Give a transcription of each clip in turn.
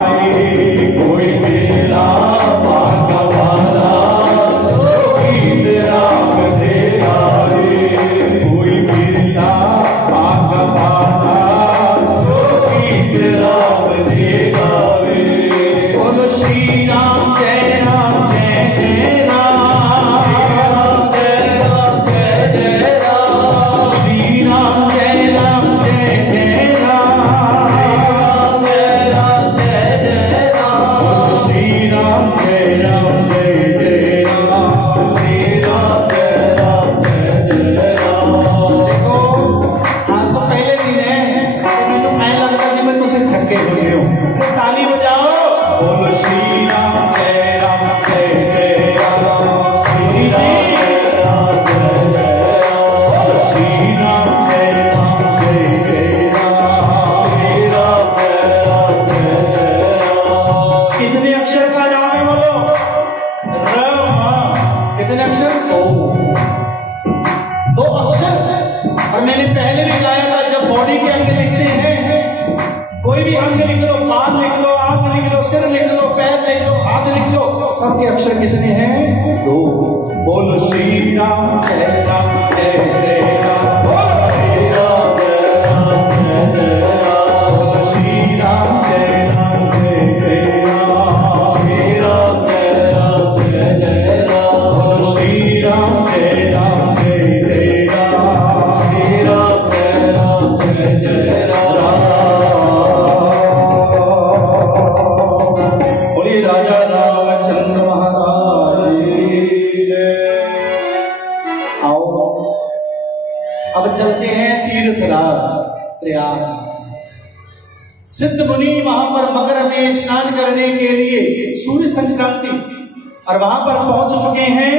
कोई मेरा भागवाला जो गीत राग देगा रे, कोई मेरा भागवाला जो गीत राग देगा रे। बोलो श्री राम जय राम जय जय राम, जय राम जय जय राम, श्री राम जय राम जय जय राम, जय राम जय जय राम, श्री राम जय राम जय जय राम, श्री राम जय राम जय जय राम। देखो आज तो पहले दिन है, लेकिन तो मैं लगता जी मैं तुझसे थके हुए हूँ, ताली बजाओ। बोलो श्री राम जय जय राम, श्री राम जय राम, श्री राम जय जय राम, श्री राम जय राम। कितने अक्षर का नाम है बोलो? राम। कितने अक्षर? दो अक्षर। और मैंने पहले भी गाया था, जब बॉडी के अंग लिखते हैं, कोई भी अंग लिख लो, बाल लिख लो, आंख लिख लो, सिर लिख लो, पैर लिख लो, हाथ लिख लो, सबके अक्षर कितने हैं? दो। बोलो श्री राम जय जय राम, बोलो श्री राम जय जय राम, बोलो श्री राम जय जय राम, श्री राम जय जय राम, बोलो श्री राम जय जय राम, श्री राम जय जय राम। बोलिए राजा रामचंद्र महाराज की जय। आओ अब चलते हैं तीर्थराज प्रयाग। सिद्ध मुनि वहां पर मकर में स्नान करने के लिए सूर्य संक्रांति, और वहां पर पहुंच चुके हैं।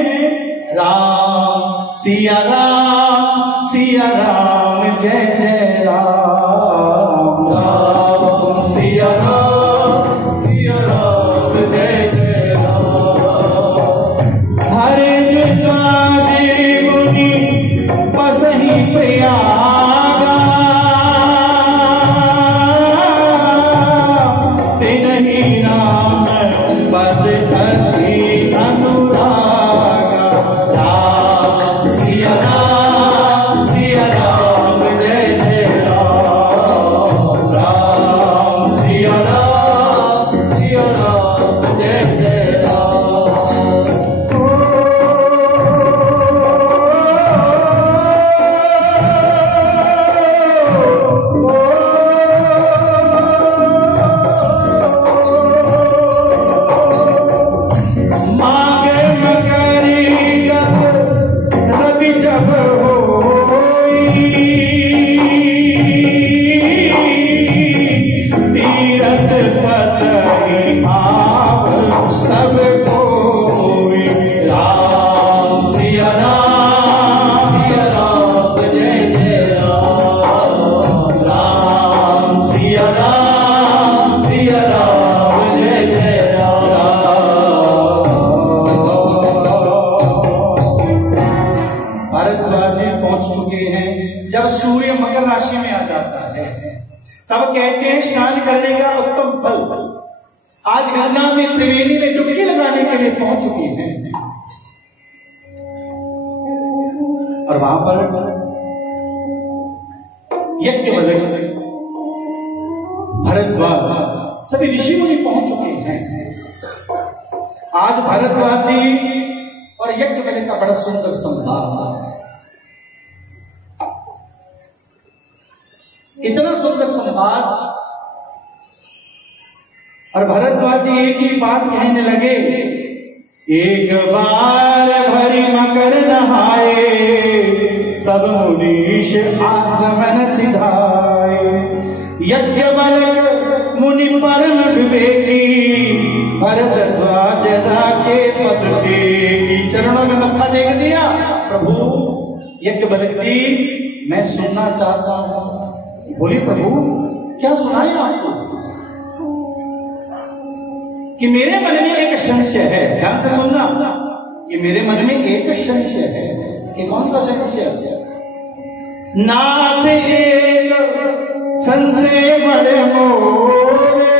राम सिया राम जय जय राम, राम सिया राम जय जय राम। हरे द्वाजी मुनि बसहि प्रयागा, तिन्हि नाम बस अति अनुरागा। राम सिया राम जय जय राम, राम सिया राम जय जय राम। मांगे मकरी गत रवि जब होई, तीरथ पतहि आप सब कोई। राम सिया राम जय जय राम, राम सिया राम जय जय राम। भारद्वाज जी पहुंच चुके हैं। जब सूर्य मकर राशि में आ जाता है, तब कहते हैं स्नान करने का उत्तम फल। आज गंगा में त्रिवेणी में डुबकी लगाने के लिए पहुंच चुके हैं, और वहां पर यज्ञ भरद्वाज सभी ऋषि मुनि पहुंच चुके हैं। आज भरद्वाज जी और यज्ञ का बड़ा सुंदर संवाद, इतना सुंदर संवाद। और भरद्वाज जी एक ही बात कहने लगे, एक बार भरी मकर नहाए, सब मुनीश आश्रमन सिधाए। यज्ञ बलक मुनि परम विवेकी, भरद्वाज के पद टेकी। चरणों में मत्था टेक दिया। प्रभु यज्ञ बलक जी, मैं सुनना चाहता हूं। बोलिए प्रभु क्या सुनाए आपको? कि मेरे मन में एक संशय है, ध्यान से सुनना, कि मेरे मन में एक संशय है। कि कौन सा संशय? नाथ एक संशय बड़े मोरे,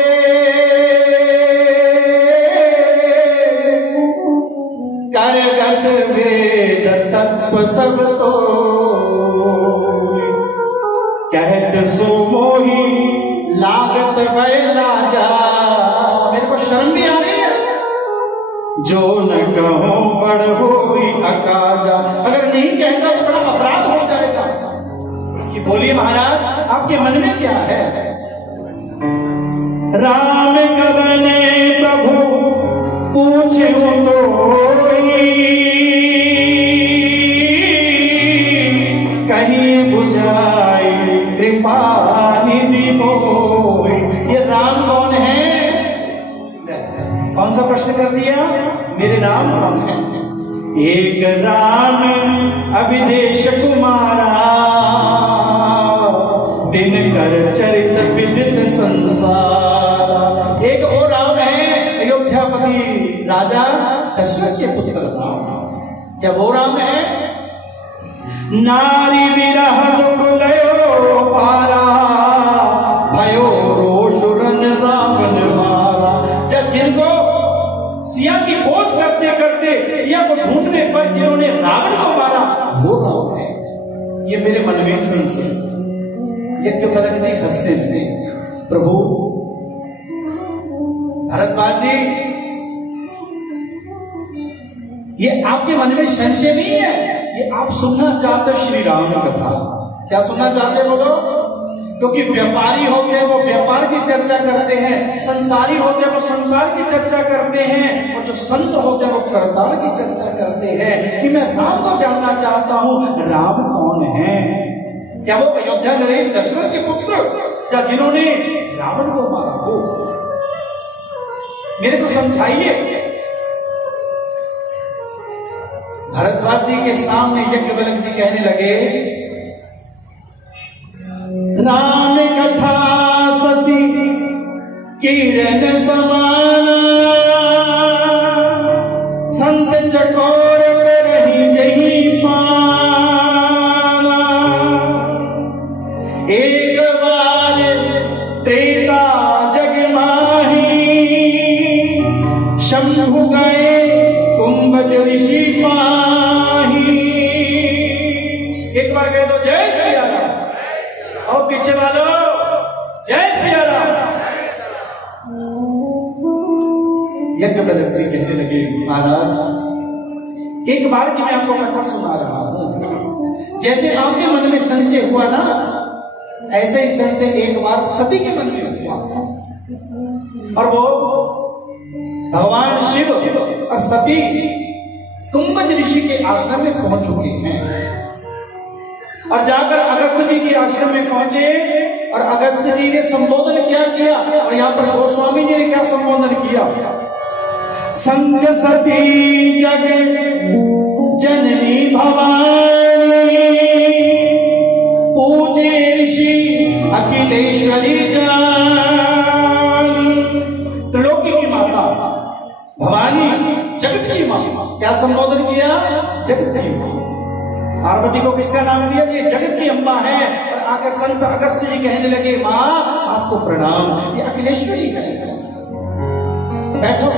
तप सब तो कहत सो मोही लागत बैला जा। मेरे को शर्म भी आ रही है। जो न कहो बड़ होई अकाजा। अगर नहीं कहता तो बड़ा अपराध हो जाएगा। कि बोलिए महाराज आपके मन में क्या है? राम कवने प्रभु पूछे तो कहीं बुझाई कृपा निधि मोई। ये राम कौन है? कौन सा प्रश्न कर दिया? मेरे राम कौन है? एक राम अविदेश कुमारा दिन कर चरित विदित संसार। एक वो राम है अयोध्यापति राजा दशरथ के पुत्र राम। क्या वो राम है? नारी विरह दुकुलयो पारा भयो रोषुरन रावण मारा। जब जिनको सिया की खोज करते करते सिया को ढूंढने पर जिन्होंने रावण को मारा वो राम है। ये मेरे मन में संशय। यज्ञवल्क्य जी हंसते हंसते प्रभु भरद्वाज जी ये आपके मन में संशय नहीं है। ये आप सुनना चाहते श्री राम कथा। क्या सुनना चाहते बोलो? क्योंकि व्यापारी होते हैं वो व्यापार की चर्चा करते हैं, संसारी होते हैं वो संसार की चर्चा करते हैं, और जो संत होते हैं वो करतार की चर्चा करते हैं। कि मैं राम को जानना चाहता हूं, राम कौन है? क्या वो अयोध्या नरेश दशरथ के पुत्र या जिन्होंने रावण को मारा हो? मेरे को समझाइए। भरद्वाज जी के सामने यज्ञवल्क्य जी कहने लगे राम कथा शशि किरण समाना संत चकोर पर रही जही पाना। एक बार त्रेता जग माही शंभु गए कुंभज ऋषि पाही। एक बार कह दो जय सिया राम, और पीछे वालों जय सिया राम। यज्ञवल्क्य जी कहने लगे महाराज एक बार की मैं आपको कथा सुना रहा हूं। जैसे आपके मन में संशय हुआ ना, ऐसे ही संशय एक बार सती के मन में हुआ। और वो भगवान शिव और सती कुंभज ऋषि के आश्रम में पहुंच चुके हैं। और जाकर अगस्त्य जी के आश्रम में पहुंचे और अगस्त्य जी ने संबोधन क्या किया, और यहाँ पर गोस्वामी जी ने क्या संबोधन किया? संग सती जग जननी भवानी पूजे ऋषि अखिलेश्वरी जानी। त्रिलोकी की माता भवानी जगत की मां। क्या संबोधन किया? जगत की मां। पार्वती को किसका नाम दिया? ये जगत की अम्मा है। और आकर संत अगस्त्य जी कहने लगे मां आपको प्रणाम, ये अखिलेश्वरी है। बैठो।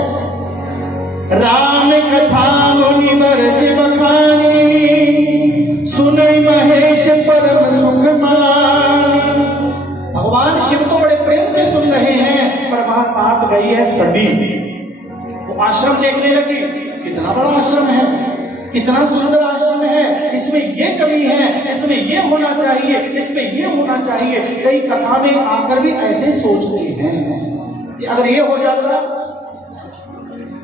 राम कथा मुनि बरज बखानी सुनई महेश परम सुख मानी। भगवान शिव को बड़े प्रेम से सुन रहे हैं, पर वहां साथ गई है सती। वो आश्रम देखने लगी, कितना बड़ा आश्रम है, कितना सुंदर आश्रम है, इसमें ये कमी है, इसमें ये होना चाहिए, इसमें ये होना चाहिए। कई कथा में आकर भी ऐसे सोचते हैं कि अगर ये हो जाता।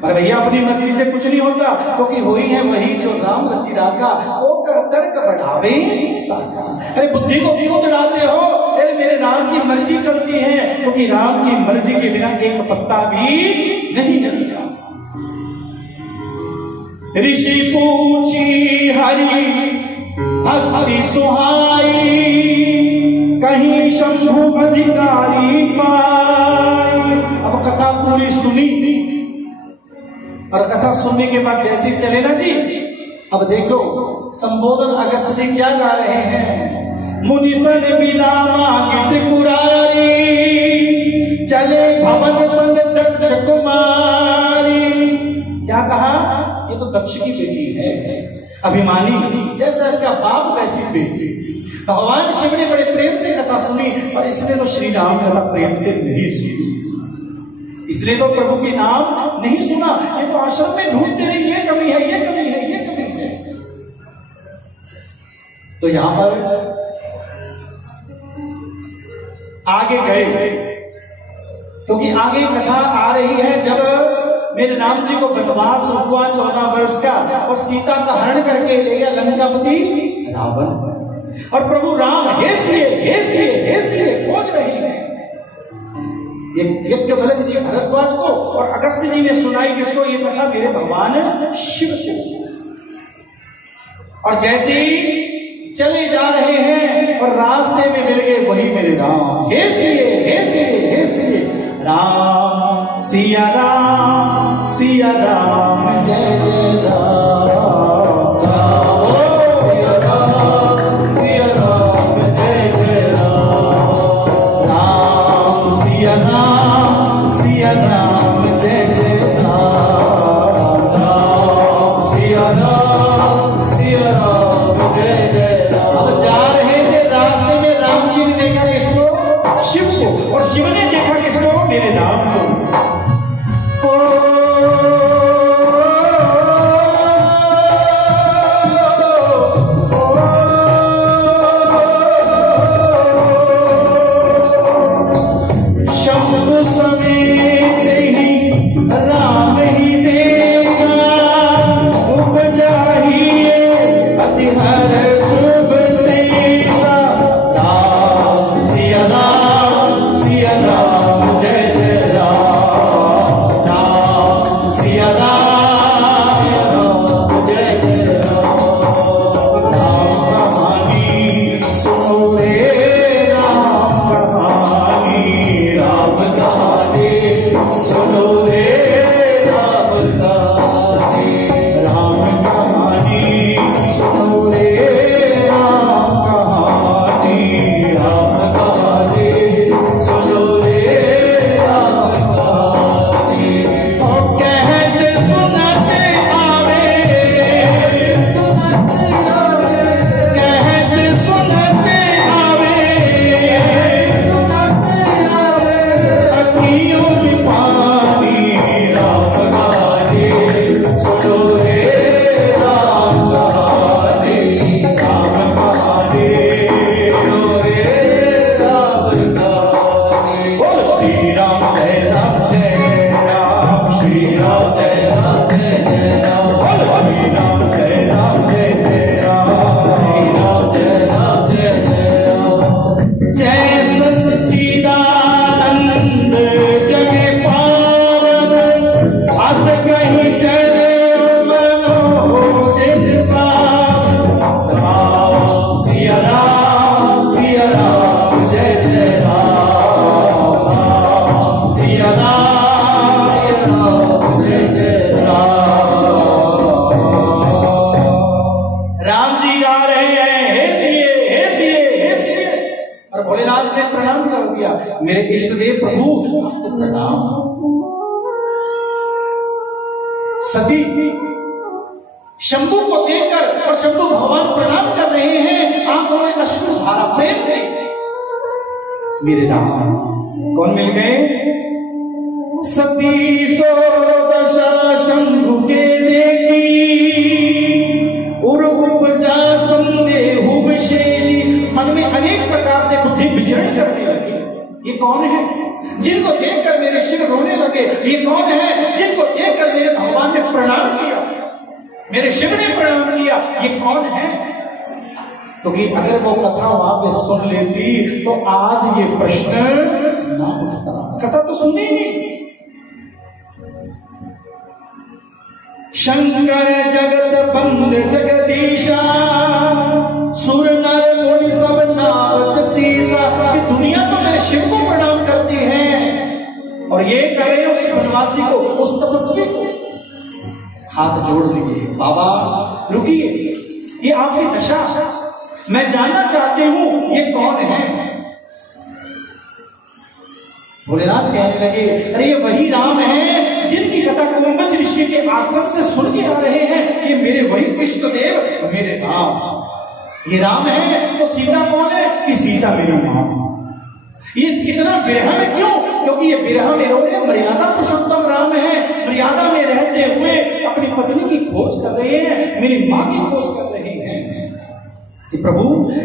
पर भैया अपनी मर्जी से कुछ नहीं होता, क्योंकि हुई है वही जो राम रचि राखा, वो कर तर्क बढ़ावे सासा। अरे बुद्धि को क्यों उड़ाते हो? अरे मेरे राम की मर्जी चलती है, क्योंकि राम की मर्जी के बिना एक पत्ता भी नहीं हिलता। ऋषि पूछी हरि भक्ति सुहाई कहीं शंभु अधिकारी पाई। अब कथा पूरी सुनी, और कथा सुनने के बाद जैसे चले ना जी, अब देखो संबोधन अगस्त्य जी क्या गा रहे हैं? मुनिसन बिलामा गीत कुरारी चले भवन संग दक्ष कुमारी। क्या कहा? ये तो दक्ष की बेटी है, अभिमानी। जैसा इसका बाप वैसी बेटी। भगवान शिव ने बड़े प्रेम से कथा सुनी और इसने तो श्री राम कथा प्रेम से नहीं सुनी, इसलिए तो प्रभु के नाम नहीं सुना। ये तो आश्रम में ढूंढते रहे, ये कमी है, ये कमी है, ये कमी है। तो यहां पर आगे गए, क्योंकि आगे कथा आ रही है जब मेरे राम जी को वनवास हुआ 14 वर्ष का और सीता का हरण करके ले गया लंकापति रावण। और प्रभु राम हेसलिए खोज रहे हैं। यज्ञवल्क्य जी भरद्वाज को और अगस्त्य जी ने सुनाई किसको ये कथा? मेरे भगवान शिव को। और जैसे ही चले जा रहे हैं और रास्ते में मिल गए वही मेरे राम। हेसलिए राम सिया राम जय जय राम। मेरे इष्ट देव प्रभु प्रणाम। सती शंभू को देखकर और शंभू भगवान प्रणाम कर रहे हैं, आंखों में अश्रु धारा प्रेम है। मेरे राम कौन मिल गए? सती सो दशा शंभु के देखी, उर उपजा संदेहु विशेषी। मन में अनेक प्रकार से बुद्धि विचरण करने लगी। ये कौन है जिनको देखकर मेरे शिव रोने लगे? ये कौन है जिनको देखकर मेरे भगवान ने प्रणाम किया, मेरे शिव ने प्रणाम किया? ये कौन है? क्योंकि अगर वो कथा वहां पे सुन लेती तो आज ये प्रश्न ना उठता। कथा तो सुनी नहीं। शंकर जगत बंद जगदीशा, सुर नर मुनि सब नारद सीसा। दुनिया तो मेरे शिव को प्रणाम करती है और ये करे उस वनवासी को, उस तपस्वी को। हाथ जोड़ दिए, बाबा रुकिए, ये आपकी दशा, मैं जानना चाहती हूं ये कौन है। भोलेनाथ कहने लगे, अरे ये वही राम है जिनकी कथा कुंभज ऋषि जी के आश्रम से सुन के आ रहे हैं, ये मेरे वही इष्ट देव, मेरे राम। ये राम है तो सीता कौन है? कि सीता मेरी मां। ये कितना विरह में, क्यों? क्योंकि ये विरह में रोने मर्यादा पुरुषोत्तम राम है, मर्यादा में रहते हुए अपनी पत्नी की खोज कर रहे हैं, मेरी मां की खोज कर रहे हैं। कि प्रभु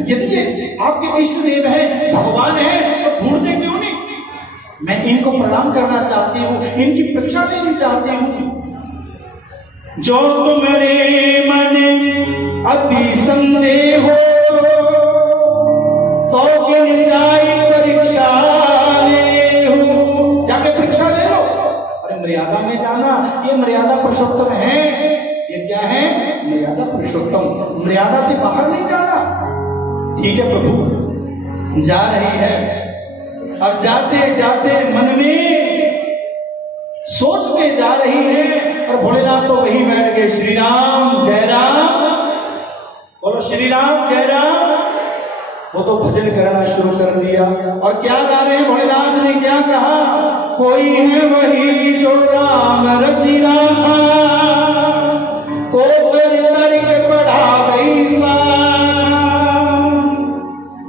यदि ये आपके इष्ट देव है, भगवान है, तो ढूंढते क्यों नहीं? मैं इनको प्रणाम करना चाहती हूँ, इनकी परीक्षा लेनी चाहती हूँ। जो तुम्हारे मन अति संदेह हो, तो गिन जाई परीक्षा ले हो। जाके परीक्षा ले लो। अरे मर्यादा में जाना, ये मर्यादा पुरुषोत्तम है। ये क्या है? मर्यादा पुरुषोत्तम। मर्यादा से बाहर नहीं जाना। ठीक है प्रभु, जा रही है। और जाते जाते मन में सोच के जा रही है, और भोलेनाथ तो वही बैठ गए। श्री राम जय राम, बोलो श्री राम जय राम। वो तो भजन करना शुरू कर दिया। और क्या गा रहे हैं? भोलेनाथ ने क्या कहा? कोई है वही जो राम रचि रहा, को तर्क बढ़ा गई सा,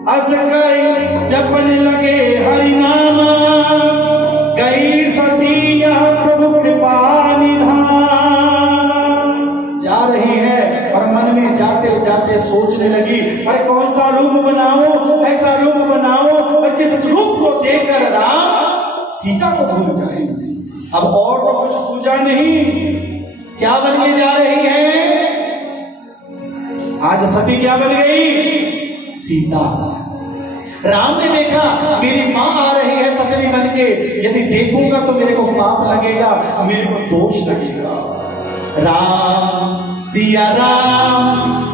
अस गई जपन लगे हरि नामा, गई सतिया प्रभु कृपा निधान। जा रही है और मन में जाते जाते सोचने लगी, अरे कौन सा रूप बनाऊं, ऐसा रूप बनाऊं और जिस रूप को देखकर राम सीता को भूल जाए। अब और तो कुछ सूझा नहीं, क्या बन के जा रही है? आज सती क्या बन गई? सीता। राम ने देखा मेरी मां आ रही है पत्नी बन के, यदि देखूंगा तो मेरे को पाप लगेगा, मेरे को दोष लगेगा। राम सिया राम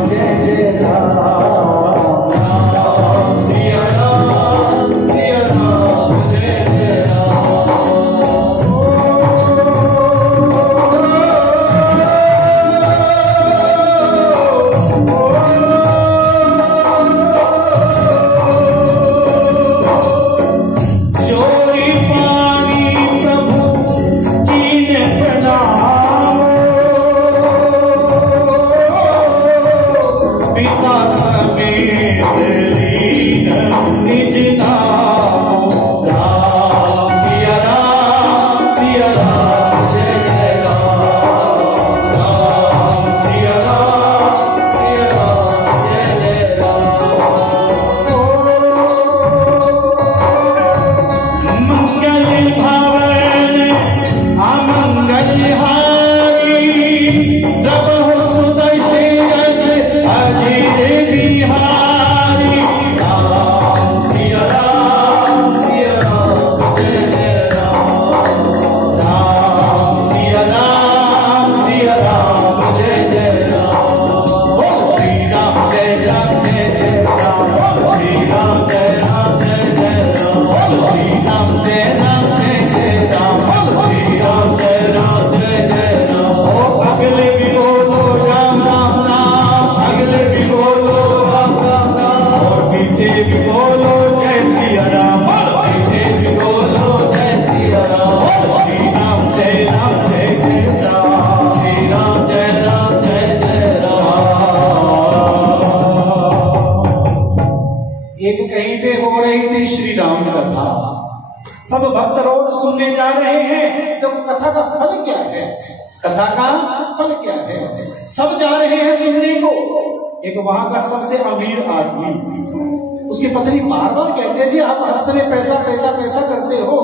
जय जय राम, राम सिया राम जय जय राम। जोड़ी पानी प्रभु कीने प्रणाम, पिता समेत लीन निज नाम, राम सिया राम जय जय राम, राम सिया राम जय जय राम। मंगल भवन अमंगल हारी, प्रभु सुदर्शन अजिर बिहारी, राम सिया राम जय जय राम, राम सिया राम जय जय राम। बोल श्री राम जय जय राम, श्री राम जय जय राम, बोल श्री राम जय जय राम, बोल श्री राम जय जय राम। ओ अगले भी बोलो राम राम राम, अगले भी बोलो राम राम राम, और पीछे भी बोलो जय सिया राम, पीछे भी बोलो जय सिया राम, श्री राम जय राम, श्री राम जय जय राम। एक कहीं पे हो रही थी श्री राम कथा, सब भक्त रोज सुनने जा रहे हैं। तो कथा का फल क्या है? कथा का फल क्या है? सब जा रहे हैं सुनने को। एक वहां का सबसे अमीर आदमी, उसकी पत्नी बार बार कहते हैं जी आप हर समय पैसा पैसा पैसा करते हो,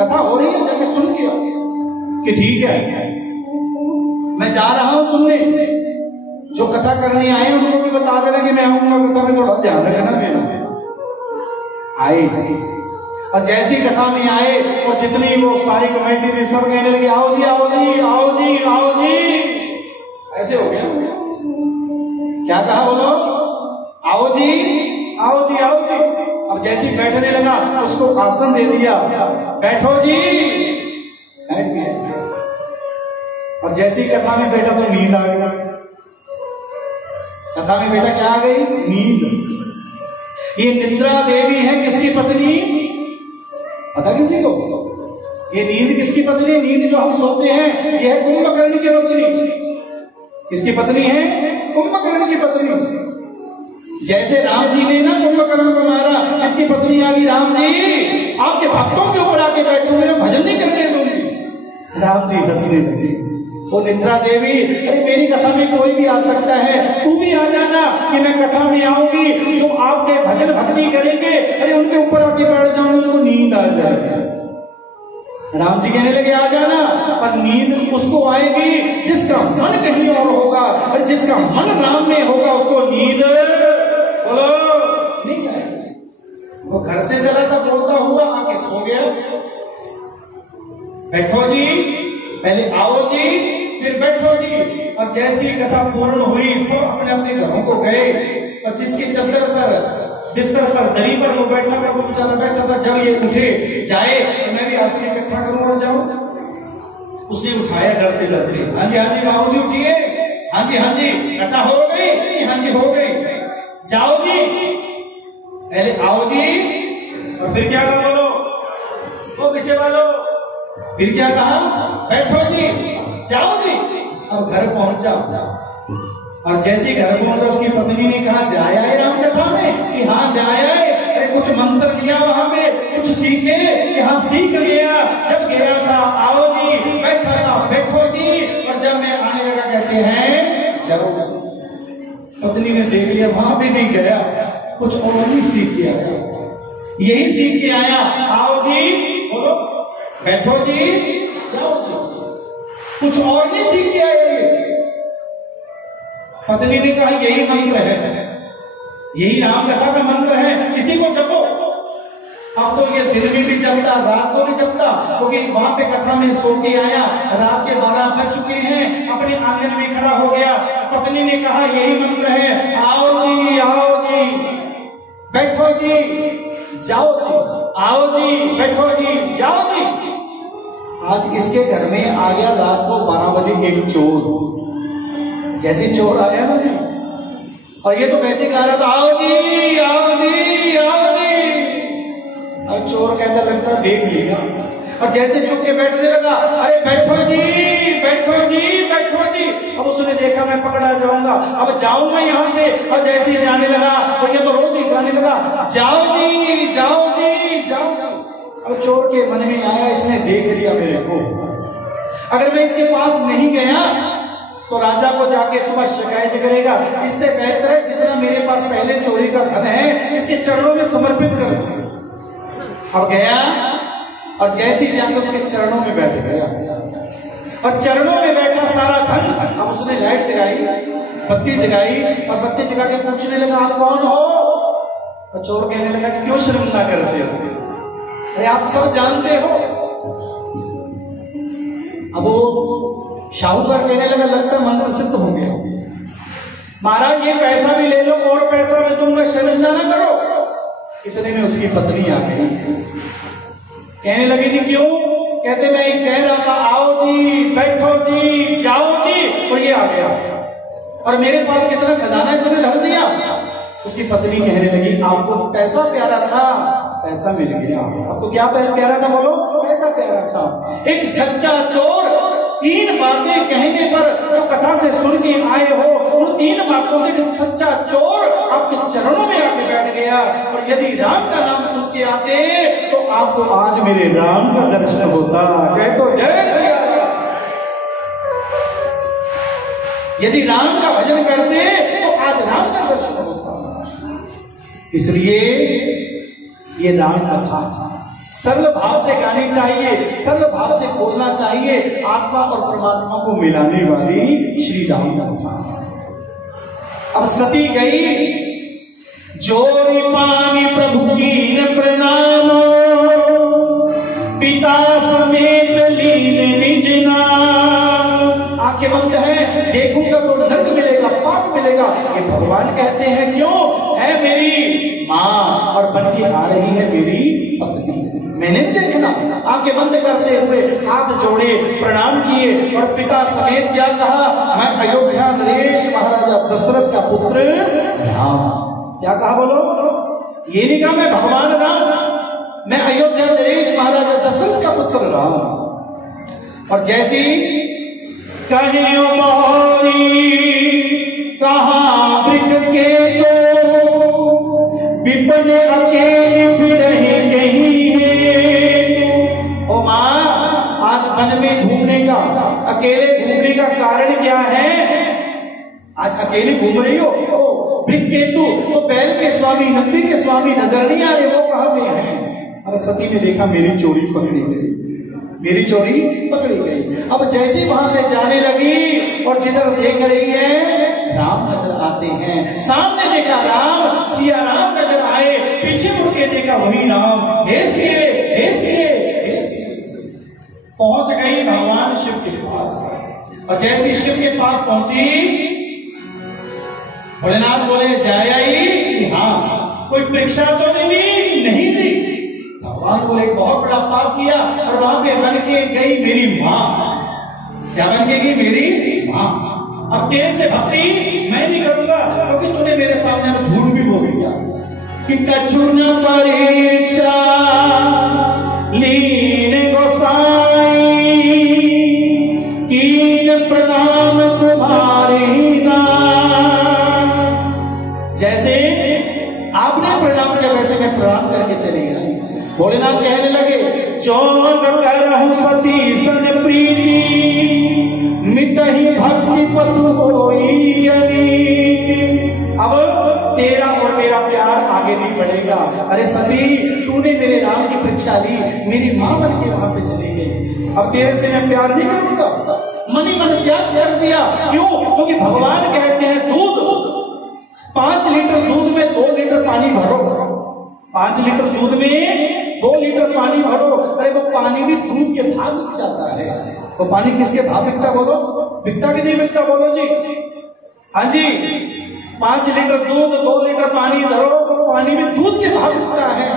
कथा हो रही है जाके सुन के आओ। कि ठीक है मैं जा रहा हूं सुनने, जो कथा करने आए उनको भी बता देना कि मैं आऊंगा, कथा में थोड़ा ध्यान रखना मेरा। आए और जैसी कथा में आए और जितनी वो सारी कमेटी थी सब कहने लगे आओ जी आओ जी आओ जी आओ जी। ऐसे हो गया, क्या कहा बोलो? आओ जी आओ जी आओ जी। अब जैसी बैठने लगा उसको आसन दे दिया, बैठो जी, बैठ गया। और जैसी कथा में बैठा तो नींद आ गई। कथा में बैठा क्या आ गई? नींद। ये निद्रा देवी है किसकी पत्नी? पता किसी को? ये नींद किसकी पत्नी है? नींद जो हम सोते हैं यह है कुंभकर्ण की पत्नी। किसकी पत्नी है? कुंभकर्ण की पत्नी। जैसे राम जी ने ना कुंभकर्ण को मारा, इसकी पत्नी आ गई, राम जी आपके भक्तों के ऊपर आके बैठे हुए भजन नहीं करते तुम। राम जी हंसने लगे। वो निद्रा देवी, अरे मेरी कथा में कोई भी आ सकता है, तू भी आ जाना कि मैं कथा में आऊंगी, जो आपके भजन भक्ति करेंगे अरे उनके ऊपर आके बैठ जाऊंगी, उनको नींद आ जाएगी। राम जी कहने लगे आ जाना, पर नींद उसको आएगी जिसका मन कहीं और होगा, और जिसका मन राम में होगा उसको नींद बोलो नहीं आएगी। वो घर से चला था बोलता हुआ, आके सो गया। बैठो जी, पहले आओ जी, फिर बैठो जी। और जैसी कथा पूर्ण हुई सब अपने अपने घरों को गए, और जिसके चद्दर पर बिस्तर पर दरी पर वो बैठा था, वो बेचारा बैठा था, जब ये उठे जाए तो मैं भी आसन इकट्ठा करूं और जाऊं। उसने उठाया डरते डरते, हाँ जी बाबू जी उठिए, हाँ जी कथा हो गई, हाँ जी हो गई, जाओ जी, पहले आओ जी, और फिर क्या कहा बोलो, वो पीछे वालो, फिर क्या कहा, बैठो जी, जाओ जी। अब घर पहुंचा, और जैसे घर पहुंचा उसकी पत्नी ने कहा जाया है राम कथा में? कि हाँ जाया है। अरे कुछ मंत्र लिया वहां पे, कुछ सीखे? कि हाँ सीख लिया। जब गया था आओ जी, बैठा था बैठो जी, और जब मैं आने लगा कहते हैं चलो। पत्नी ने देख लिया वहां पे नहीं गया, कुछ और ही सीख के आया, यही सीख के आया। आओ जी बोलो, बैठो जी, जाओ जी, कुछ और नहीं सीख के आया ये। पत्नी ने कहा यही मंत्र है, यही राम कथा का मंत्र है, इसी को जपो। अब तो ये दिन में भी चलता, रात को भी चलता, क्योंकि वहां पे कथा में सो के आया, रात के 12 बज चुके हैं, अपने आंगन में खड़ा हो गया। पत्नी ने कहा यही मंत्र है, आओ जी, बैठो जी, जाओ जी, आओ जी, बैठो जी, जाओ जी। आज इसके घर में आ गया रात को 12 बजे एक चोर। जैसे चोर आया ना जी, और ये तो कैसे कह रहा था आओ जी, आओ जी, आओ जी। और चोर कहता लगता देख लिया, और जैसे चुप के बैठने लगा, अरे बैठो जी, बैठो जी, बैठो जी। अब उसने देखा मैं पकड़ा जाऊंगा, अब जाऊंगा यहाँ से। और जैसे ही जाने लगा तो ये तो रोज ही गाने लगा, जाओ जी, जाओ जी, जाओ जी। अब चोर के मन में आया, इसने देख लिया मेरे को, अगर मैं इसके पास नहीं गया तो राजा को जाके सुबह शिकायत करेगा। इससे बेहतर है जितना मेरे पास पहले चोरी का धन है इसके चरणों में समर्पित कर दूं। अब गया, और जैसे ही जाके उसके चरणों में बैठ गया, और चरणों में बैठा सारा धन। अब उसने लाइट जगाई, बत्ती जगाई, और बत्ती जगा के पूछने लगा आप कौन हो? और चोर कहने लगा क्यों शर्मिंदा करते हो, अरे आप सब जानते हो। अब वो शाहूकार कहने लगा लगता मंत्र सिद्ध हो गया, महाराज ये पैसा भी ले लो और पैसा मैं दूंगा, शर्मिंदा ना करो। इतने में उसकी पत्नी आ गई, कहने लगी जी क्यों? कहते मैं कह रहा था आओ जी, बैठो जी, जाओ जी, और ये आ गया, और मेरे पास कितना खजाना है इसने ढक दिया। उसकी पत्नी कहने लगी आपको पैसा प्यारा था, पैसा मिल गया। आपको क्या प्यारा था बोलो? पैसा प्यारा था। एक सच्चा चोर 3 बातें कहने पर जो कथा से सुन के आए हो, उन 3 बातों से सच्चा चोर आपके चरणों में आके बैठ गया। और यदि राम का नाम सुन के आते तो आपको आज मेरे राम का दर्शन होता। कह तो जय श्री राम। यदि राम का भजन करते तो आज राम का दर्शन होता। इसलिए ये राम कथा सरल भाव से गानी चाहिए, सरल भाव से बोलना चाहिए। आत्मा और परमात्मा को मिलाने वाली श्री राम कथा। अब सती गई, जोरी पानी प्रभु की प्रणाम, पिता समेत लीन निज नाम। आंखें बंद है, देखूंगा तो नरक मिलेगा, पाप मिलेगा। ये भगवान कहते हैं क्यों? है मेरी माँ और बन के आ रही है मेरी पत्नी, मैंने नहीं देखना। आंखें बंद करते हुए हाथ जोड़े, प्रणाम किए, और पिता समेत क्या कहा? मैं अयोध्या नरेश महाराजा दशरथ का पुत्र राम। क्या कहा बोलो? ये नहीं कहा मैं भगवान राम, मैं अयोध्या नरेश महाराजा दशरथ का पुत्र राम। और जैसी कहीं कहा वृक्ष के तो विपिन अकेले फिर गई है। ओ मां, आज वन में घूमने का, अकेले घूमने का कारण क्या है? आज अकेले घूम रही हो? वृक्ष केतु तो बैल के स्वामी, नंदी के स्वामी नजर नहीं आ रहे, वो कहां में है? अरे सती ने देखा मेरी चोरी पकड़ी गई, मेरी चोरी पकड़ी गई। अब जैसे वहां से जाने लगी और जिधर देख रही है राम नजर आते हैं। सामने देखा राम, सिया राम नजर आए, पीछे मुड़ के देखा वही राम। हे सिए, हे सिए, हे सिए। पहुंच गई भगवान शिव के पास। और जैसे शिव के पास पहुंची, भोलेनाथ बोले जय आई। हाँ, कोई परीक्षा तो नहीं दी। भगवान बोले बहुत बड़ा पाप किया और वहां पे बन के गई मेरी माँ। क्या बन के गई? मेरी माँ। अब तेरे से भक्ति मैं नहीं करूंगा, क्योंकि तूने मेरे सामने झूठ भी बोल दिया कि कछु न परीक्षा लीन गोसाई, कीन प्रणाम तुम्हारी ना। जैसे आपने प्रणाम किया वैसे मैं प्रणाम करके चली गई। भोलेनाथ कहने लगे चौन करहु सती सन प्रीति, मिटहि भक्ति पतु होई अनी। अब तेरा और मेरा प्यार आगे नहीं बढ़ेगा। अरे सती, तूने मेरे राम की परीक्षा ली, मेरी मां बन के वहां पे चली गई। अब तेरे से मैं प्यार नहीं करूंगा। मनी मन त्याग कर दिया। क्यों? क्योंकि भगवान कहते हैं दूध, 5 लीटर दूध में 2 लीटर पानी भरो। 5 लीटर दूध में 2 लीटर पानी भरो। अरे वो पानी भी दूध के भाव बिक जाता है। वो पानी किसके भाव बिकता? बोलो, बिकता कि नहीं बिकता? बोलो जी। हाँ जी, 5 लीटर दूध 2 लीटर पानी धरो, तो पानी भी दूध के भाव बिकता है।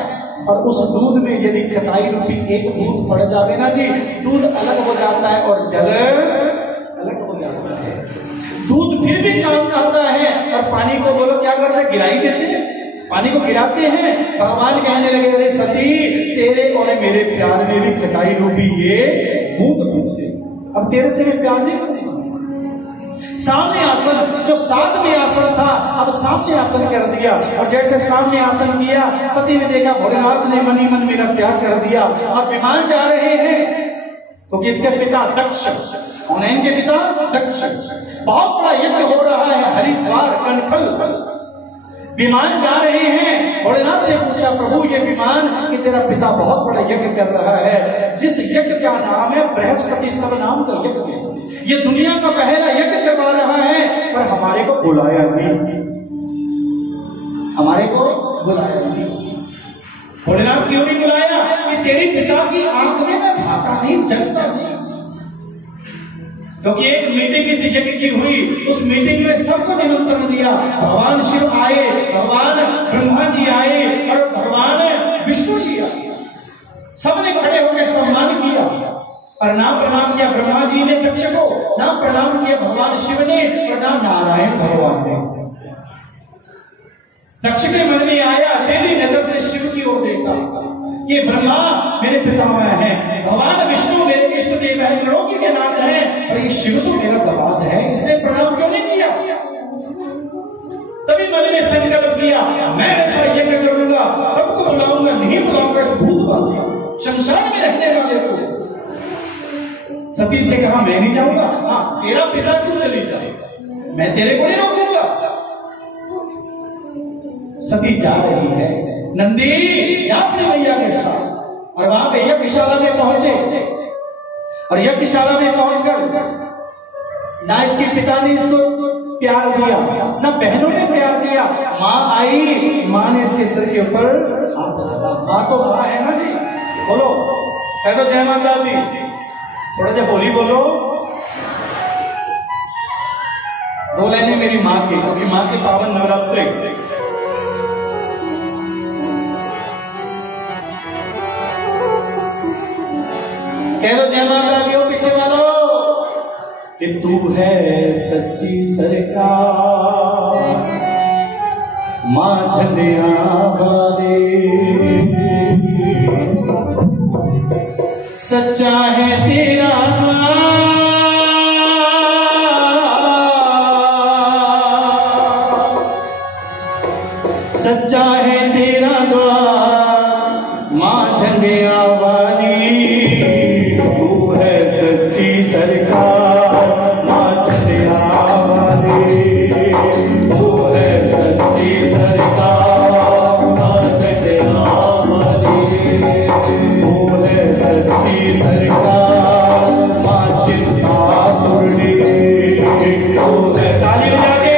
और उस दूध में यदि खटाई रूपी एक बूंद पड़ जावे ना जी, दूध अलग हो जाता है और जल अलग हो जाता है। दूध फिर भी काम करता है और पानी को बोलो क्या करता है? गिराई देते हैं, पानी को गिराते हैं। भगवान कहने लगे अरे सती, तेरे और मेरे प्यार में भी खटाई रूपी ये बूंद बूंदते। अब तेरे से मैं प्यार नहीं करूंगा। सामने आसन, जो सातवें आसन था, अब सामने आसन कर दिया। और जैसे सामने आसन किया, सती ने देखा भोलेनाथ ने मनी मन मेरा त्याग कर दिया और विमान जा रहे हैं। तो किसके पिता? दक्ष। कौन है इनके पिता? दक्ष। बहुत बड़ा यज्ञ हो रहा है हरिद्वार कनखल। विमान जा रहे हैं। भोलेनाथ से पूछा प्रभु ये विमान कि तेरा पिता बहुत बड़ा यज्ञ कर रहा है, जिस यज्ञ का नाम है बृहस्पति सब नाम का यज्ञ, ये दुनिया का पहला यज्ञ करवा रहा है, पर हमारे को बुलाया नहीं, हमारे को बुलाया नहीं। भोलेनाथ क्यों नहीं बुलाया? कि तेरे पिता की आंख में मैं भाता नहीं, जचता नहीं। क्योंकि एक मीटिंग इस यज्ञ की हुई, उस मीटिंग में सबको निमंत्रण दिया। भगवान शिव आए, भगवान ब्रह्मा जी आए और भगवान विष्णु जी आए। सबने खड़े होकर सम्मान किया और नाम प्रणाम किया। ब्रह्मा जी ने दक्ष को नाम प्रणाम किया, भगवान शिव ने प्रणाम नारायण भगवान ने। दक्ष के मन में आया, टेढ़ी नजर से शिव की ओर देखा, ये ब्रह्मा मेरे पितामह है, भगवान विष्णु मेरे इष्ट देव है, त्रिलोकी के नाथ है, और ये शिव तो मेरा दमाद है, इसने प्रणाम क्यों नहीं किया? तभी मन में संकल्प किया मैं ऐसा यज्ञ करूंगा, सबको बुलाऊंगा, नहीं बुलाऊंगा भूतवासी शमशान में रहने वाले को। सती से कहा मैं नहीं जाऊंगा। हाँ, तेरा पिता क्यों चली जाएगा, मैं तेरे को नहीं रोकूंगा। सती जा रही है, नंदी जा अपने मैया के साथ, और वहां पे यज्ञशाला में पहुंचे। और यज्ञशाला में पहुंचकर ना इसके पिता ने इसको प्यार दिया, ना बहनों ने प्यार दिया। माँ आई, माँ ने इसके सिर के ऊपर हाथ डाला। माँ तो माँ है ना जी, बोलो कह दो जय माता दी, थोड़ा सा होली बोलो। दो लाइनें मेरी माँ की, क्योंकि माँ के पावन नवरात्रे। कह दो जय माता दी हो पीछे वालों, कि तू है सच्ची सरकार माँ झंडिया वाले। सच्चा है तेरा सच्चा है तेरा द्वार माँ झंडिया वाली तू है सच्ची सरकार माँ झंडिया वाली तू है सच्ची सरकार माँ झंडिया वाली तू है सच्ची सरकार माँ चिंतापुरनी तू है ताली बजा के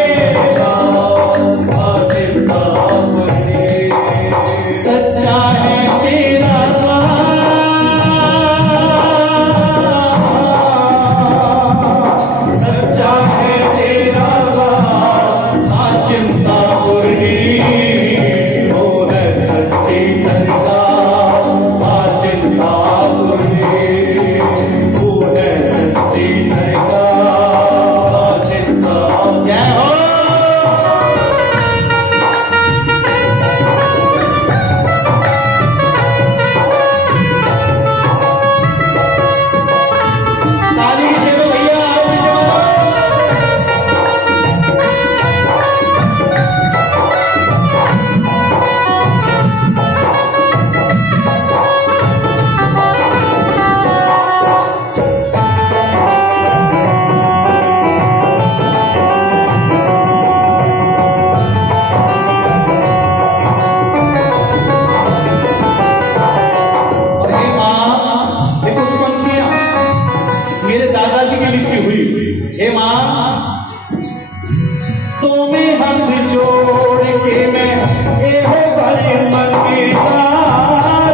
सच्चा है तेरा द्वार सच्चा है तेरा द्वार माँ चिंतापुरनी वो है सच्ची सरकार माँ चिंतापुरनी वो है सच्ची सरकार माँ चिंता जय हो मेरे दादाजी की लिखी हुई हे मां तुम्हें हाथ जोड़ के मैं एहो भरे मंगीता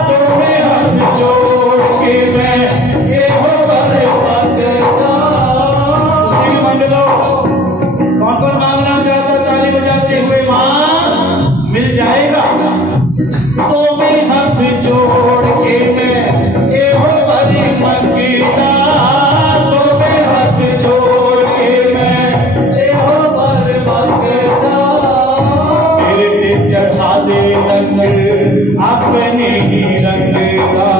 तुम्हें हाथ जोड़ के मैं एहो भरे मंगीता उसी में मांग लो कौन कौन मांगना चाहता ताली बजाते हुए मां मिल जाएगा तुम्हें हाथ जोड़ के मैं एहो भरे मंगीता चढ़ा दे रंग अपने ही रंग का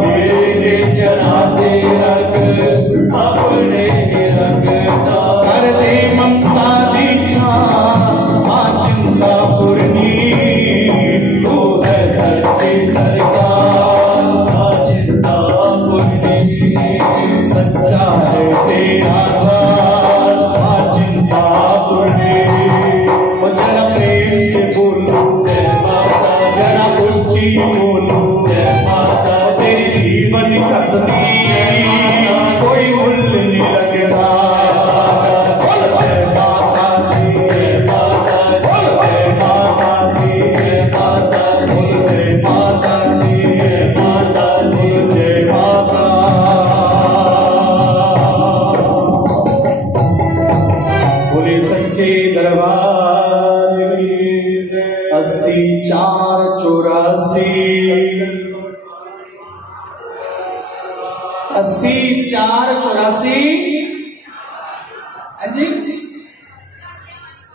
मेरे चढ़ा दे रंग अपने ही रंग का कर दे ममता दीक्षा माँ चिंतापुरनी तू है सच्ची सरकार माँ चिंतापुरनी सच्चा है तेरा द्वार माँ चिंतापुरनी जरा प्रेम से बोलो जय माता जरा ऊंची बोलो जय माता तेरी जीवन कसमी कोई मूल्य नहीं लगता बोल जय माता दी जय माता बोल जय माता दी जय माता बोल जय माता दी जय माता बोल जय माता बोले सच्चे दरबार 80-4-84 जी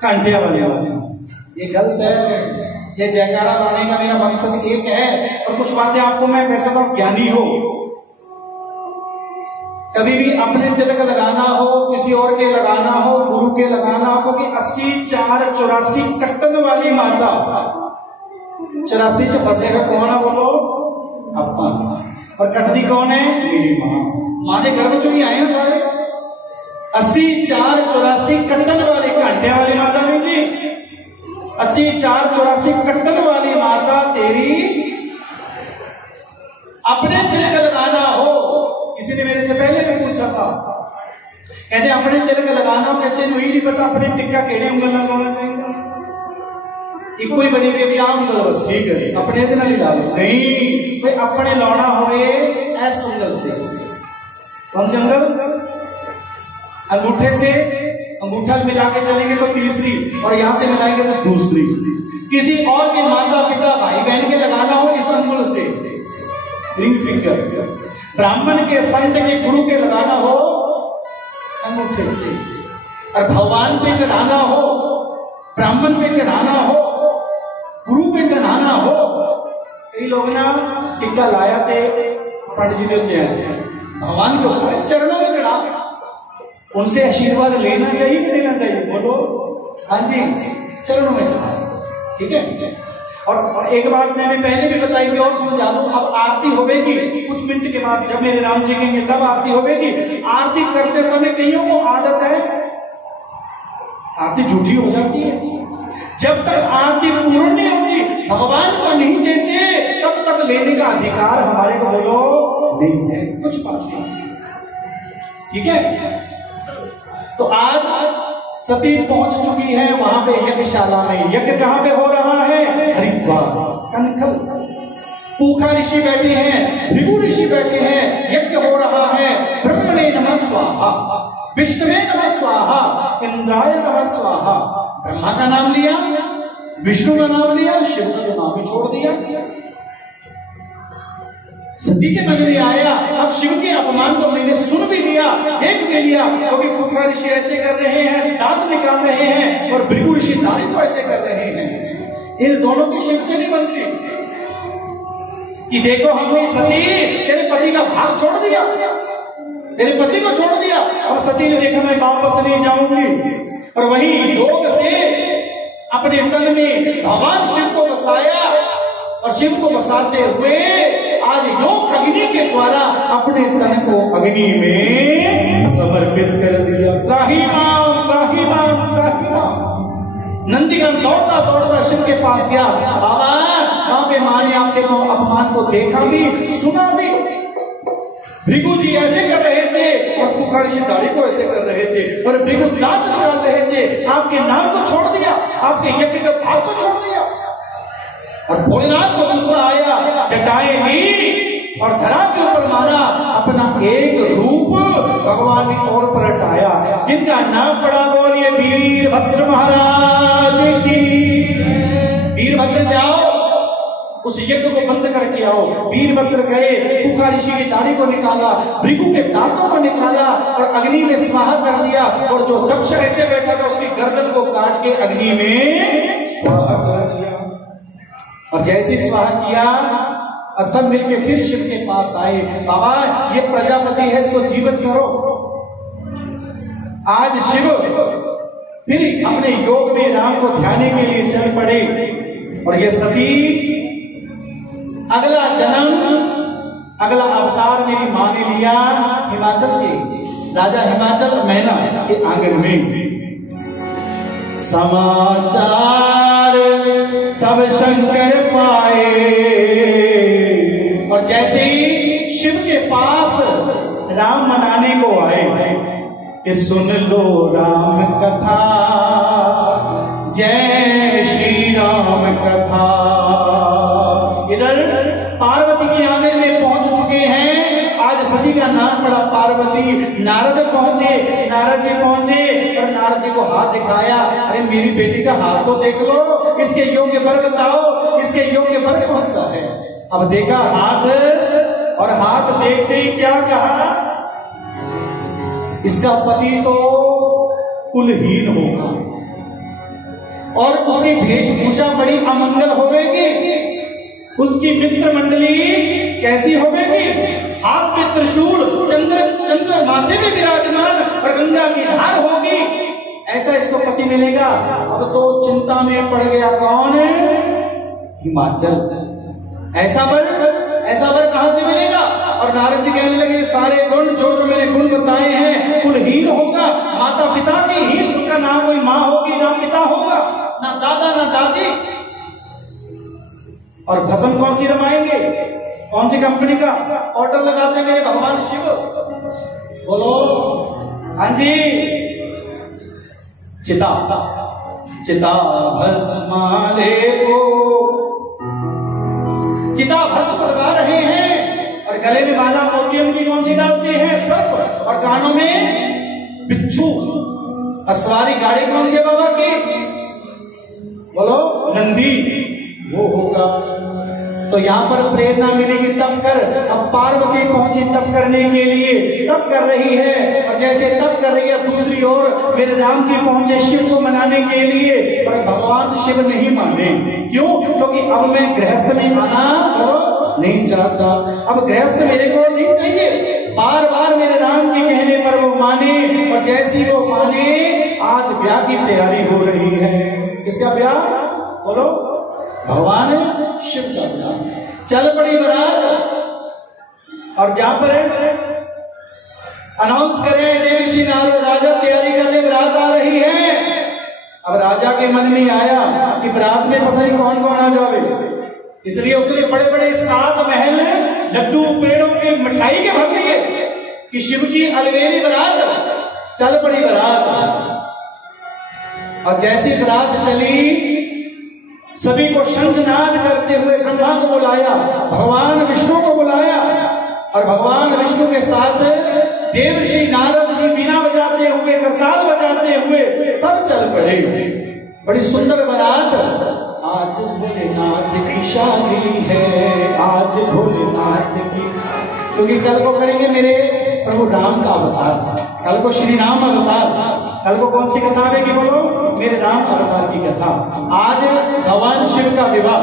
कांटिया वाले ये गलत है। ये जयकारा लाने का मेरा मकसद एक है और कुछ बातें आपको मैं वैसे तो ज्ञानी हो कभी भी अपने तिलक लगाना हो किसी और के लगाना हो गुरु के लगाना हो कि 80-4-84 कट्टन वाली माता 84 च फसेगा कौन है बोलो अपा और कटदी कौन है मेरी माँ माँ के घर में जो ही आए हैं सारे 80-4-84 कट्टन वाली कांटे वाली माता नहीं जी 80-4-84 कट्टन वाली माता तेरी अपने तिलक लगाना हो। किसी ने मेरे से पहले भी पूछा था कहते अपने तिलक लगाना हो कैसे नहीं पता अपने टिक्का केड़े उंगल लगाना चाहिए इको ही बनी हुई आम उंगल बस ठीक है अपने दिन नहीं ला नहीं भाई अपने लाना होए ऐस उंगल से कौन से उंगल अंगूठे से अंगूठा मिला के चलेंगे तो तीसरी और यहां से मिलाएंगे तो दूसरी। किसी और के माता पिता भाई बहन के लगाना हो इस अंगुल से रिंग फिंगर। ब्राह्मण के संत के गुरु के लगाना हो अंगूठे से और भगवान पे चढ़ाना हो ब्राह्मण पे चढ़ाना हो गुरु पे चढ़ाना हो। कई लोग ना टिक्का लाया थे पंडित जी देते हैं भगवान के ऊपर चरणों में चढ़ा, उनसे आशीर्वाद लेना चाहिए कि देना चाहिए? बोलो। हाँ जी, चरणों में चढ़ा। ठीक है। और एक बात मैंने पहले भी बताई थी और समझा दूं, अब आरती होगी कुछ मिनट के बाद, जब मेरे राम जी कहेंगे तब आरती होगी। आरती करते समय कईयों को आदत है, आरती झूठी हो जाती है। जब तक आरती पूर्ण नहीं होती, भगवान को नहीं देते, तब तक लेने का अधिकार हमारे को बोलो नहीं है। कुछ बात नहीं। ठीक है। तो आज सती पहुंच चुकी है वहां पे यज्ञशाला में। यज्ञ कहां पे हो रहा है? हरिद्वार, कनखल। पूखा ऋषि बैठे हैं, भृगु ऋषि बैठे हैं, यज्ञ हो रहा है। ब्रह्मणे नमः स्वाहा, विष्णुवे नमः स्वाहा, इंद्राय नमः स्वाहा। ब्रह्मा का नाम लिया, विष्णु का नाम लिया, शिव का नाम भी छोड़ दिया। सती के मन में आया अब शिव के अपमान को मैंने सुन भी लिया, देख भी लिया, क्योंकि पूखा ऋषि ऐसे कर रहे हैं, दांत निकाल रहे हैं, और भृगु ऋषि दाढ़ी को ऐसे कर रहे हैं। इन दोनों की शिव से नहीं बनती कि देखो हमने सती तेरे पति का भाग छोड़ दिया, तेरे पति को छोड़ दिया। और सती ने देखा मैं वापस नहीं जाऊंगी, और वही योग से अपने तन में भगवान शिव को बसाया, और शिव को बसाते हुए आज योग अग्नि के द्वारा अपने तन को अग्नि में समर्पित कर दिया। त्राही माम, त्राही माम, त्राही माम। नंदीगण दौड़ता दौड़ता शिव के पास गया। बाबा वहां पे मां ने आपके अपमान को देखा भी, सुना भी। भृगु जी ऐसे कर रहे थे और पूखा ऋषि दाढ़ी को ऐसे कर रहे थे, और भृगु दांत निकाल रहे थे। आपके नाम को छोड़ दिया, आपके यज्ञ के भाग को छोड़ दिया। और भोलेनाथ को गुस्सा आया, जटाएं दी और धरा के ऊपर मारा, अपना एक रूप भगवान की ओर पलटाया, जिनका नाम पड़ा बोलिए वीरभद्र महाराज की। वीरभद्र जाओ उस यज्ञ को बंद करके आओ। वीरभद्र गए, पूखा ऋषि की दाढ़ी को निकाला, भृगु के दांतों को निकाला और अग्नि में स्वाहा कर दिया। और जो दक्ष ऐसे बैठा था उसकी गर्दन को काट के अग्नि में स्वाहा कर दिया। और जैसे स्वाहा किया और सब मिलके फिर शिव के पास आए। बाबा ये प्रजापति है, इसको जीवित करो। आज शिव फिर अपने योग में राम को ध्याने के लिए चल पड़े। और ये सभी अगला जन्म, अगला अवतार मेरी मां ने लिया हिमाचल के राजा हिमाचल मैना के आंगन में। समाचार सब शंकर पाए, और जैसे ही शिव के पास राम मनाने को आए कि सुन लो राम कथा, जय श्री राम कथा। इधर पार्वती के आंगन में पहुंच चुके हैं। आज सती का नाम पड़ा पार्वती। नारद पहुंचे, नारद जी पहुंचे और नारद जी को हाथ दिखाया। अरे मेरी बेटी का हाथ तो देख लो, इसके योग्य वर्ग बताओ, इसके योग्य वर्ग कौन सा है। अब देखा हाथ, और हाथ देखते ही क्या कहा, इसका पति तो कुलहीन होगा और उसकी वेशभूषा बड़ी अमंगल होगी, उसकी मित्र मंडली कैसी होगी, हाथ में त्रिशूल, चंद्र माथे में विराजमान और गंगा की धार होगी, ऐसा इसको पति मिलेगा। अब तो चिंता में पड़ गया कौन? हिमाचल। ऐसा वर कहां से मिलेगा? और नारद जी कहने लगे सारे गुण जो मैंने गुण बताए हैं, कुलहीन होगा, माता पिता की हीन, उनका ना कोई माँ होगी ना पिता होगा, ना दादा ना दादी। और भस्म कौन सी रमाएंगे, कौन सी कंपनी का ऑर्डर लगाते हैं भगवान शिव? बोलो। हाँ जी, चिता भस्माले को, चिता भस्म लगा रहे हैं। और गले में माला मोतियम की कौन सी डालते हैं? सर्प। और कानों में बिच्छू। और सवारी गाड़ी कौन सी है बाबा की? बोलो। नंदी, वो होगा। तो यहाँ पर प्रेरणा मिलेगी तब कर। अब पार्वती पहुंची तप करने के लिए, तप कर रही है। और जैसे तप कर रही है, दूसरी ओर मेरे राम जी पहुंचे शिव को मनाने के लिए। पर भगवान शिव नहीं माने। क्यों? क्योंकि अब मैं गृहस्थ में आना नहीं चाहता। अब गृहस्थ मेरे को नहीं चाहिए, बार बार मेरे राम के कहने पर वो माने, और जैसी वो माने आज ब्याह की तैयारी हो रही है। किसका ब्याह? बोलो, भगवान शिव का ब्याह। चल पड़ी बारात, और जहां पर अनाउंस करें देवर्षि नारद राजा तैयारी करने बारात आ रही है। अब राजा के मन में आया कि बारात में पता नहीं कौन कौन आ जावे, इसलिए उसने बड़े बड़े 7 महल लड्डू पेड़ों के मिठाई के भर दिए कि शिव जी अलवेली बारात। चल पड़ी बारात, और जैसी बारात चली सभी को शंखनाद करते हुए ब्रह्मा को बुलाया, भगवान विष्णु को बुलाया, और भगवान विष्णु के साथ देवर्षि नारद जी बीना बजाते हुए, करताल बजाते हुए सब चल पड़े। बड़ी सुंदर बारात। आज भोलेनाथ की शादी है, आज भोलेनाथ की, क्योंकि कल को करेंगे मेरे प्रभु राम का अवतार, कल को श्री राम अवतार। कल को कौन सी कथा आएगी? बोलो, मेरे राम अवतार की कथा। आज भगवान शिव का विवाह।